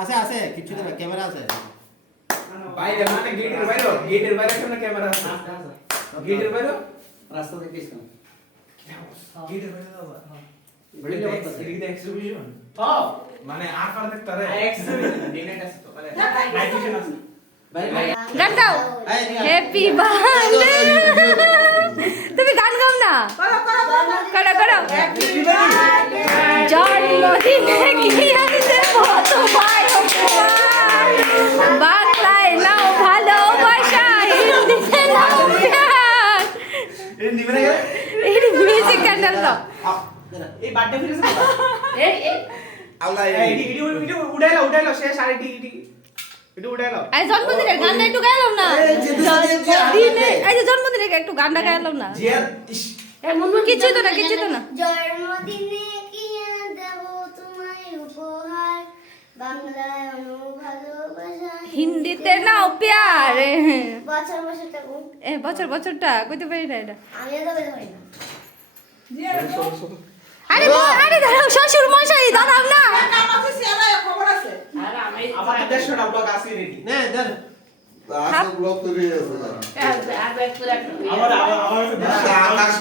আছে আছে কিছু তো ক্যামেরা আছে বাইরে মানে গেটের বাইরে কেন ক্যামেরা আছে গেটের বাইরে রাস্তা দেখিস না গেটের বাইরে বাবা এটা এক্সিবিশন মানে আর পার দেখতে রে এক্সিবিশন ডিনেট আছে তো মানে নাইট ভিশন আছে গান গাও হ্যাপি বার্থডে তুমি গান গাও না করো করো জন্মদিনে কি আছে কত ভাই বাংলায় নাও ভালোবাসা হিন্দিতে নাও প্যার এই মিউজিক ক্যান্ডেল দাও এই বার্থডে ফিরেছে এই আল্লাহ এই উড়াইলো শেষ আর এটি উড়াইলো এই জন্মদিনের গানটা একটু গাইলাম না জন্মদিনে এই যে জন্মদিনে একটু গানটা গাইলাম না জিয়ার এই মুনমু কিছু তো না জন্মদিনে কি দেব তোমায় উপহার বাংলায় ভালোবাসা হিন্দিতে নাও প্যার বছর বছরটা কোন এ বছর বছরটা কইতে পারি না এটা আমি তো বলতে পারি না আরে আরে দাঁড়াও শ্বশুর মশাই দাঁড়াও না আমার 150টা ব্লগ আছে রেডি নে দেন আজকে ব্লগ তৈরি হয়েছে আমার আকাশ